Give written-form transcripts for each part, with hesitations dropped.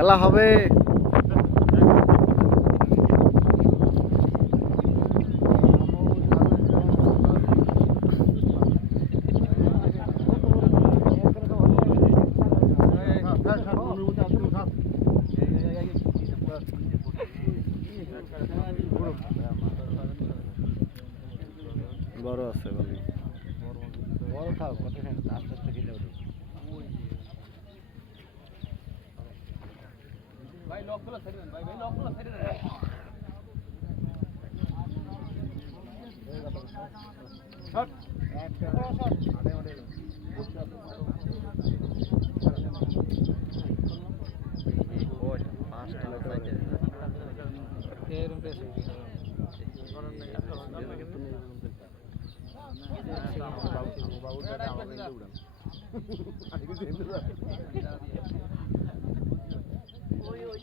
খেলা হবে। বড় আছে বড় খাও কত আস্তে আস্তে খেতে হবে। ভাই লকগুলো ছেড়ে দেন, ভাই লকগুলো ছেড়ে দেন। শট একটা শট আড়ে আড়ে ওই পাঁচটা সাইকেল এর পেছে করার নাই বাবু দাদা আমাকে উড়ান ওই ওই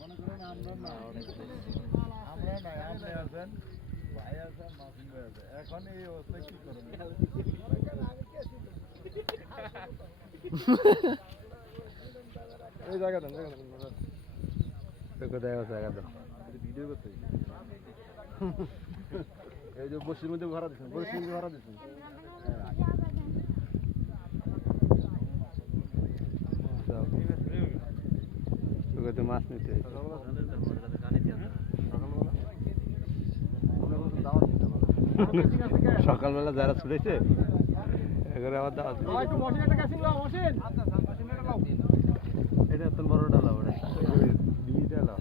মনে করেন আমরা না আপনি আছেন ভাই আছে মাসুম ভাই আছে এখন এই অবস্থায় কি করবেন এই জায়গা দেন জায়গা ভিডিও করতে এই যে বসির মধ্যে ভাড়া দিচ্ছেন বসির মধ্যে ভাড়া দিচ্ছেন মাছ নিতে সকালবেলা যারা ছুটেছে এখানে আবার দাওয়াত এটা এত বড় ডালা ওটা ডালা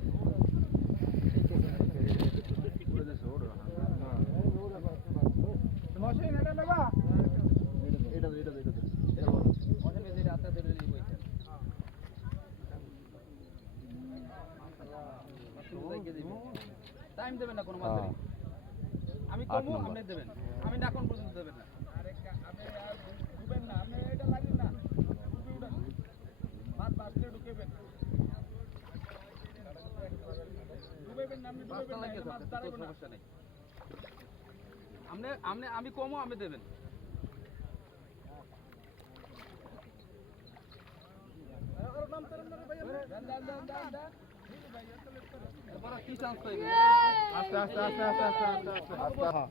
টাইম দেবেন না কোনো মাঝে আমি কমু আপনি দেবেন আমি না কোন পর্যন্ত দেবেন না আরে আপনি আর ঢুকবেন না আপনি এটা লাগেন না ঢুকে উড়ান ভাত বাসলে ঢুকেবেন ঢুকেবেন না আপনি ঢুকেবেন না মাছ দাঁড়াবেন না সমস্যা নেই আপনি আমি কমু আপনি দেবেন আর নাম তেরন না ভাই দান কি চান্স পাইবে আস্তে আস্তে আস্তে আস্তে আস্তে আস্তে আস্তে হ্যাঁ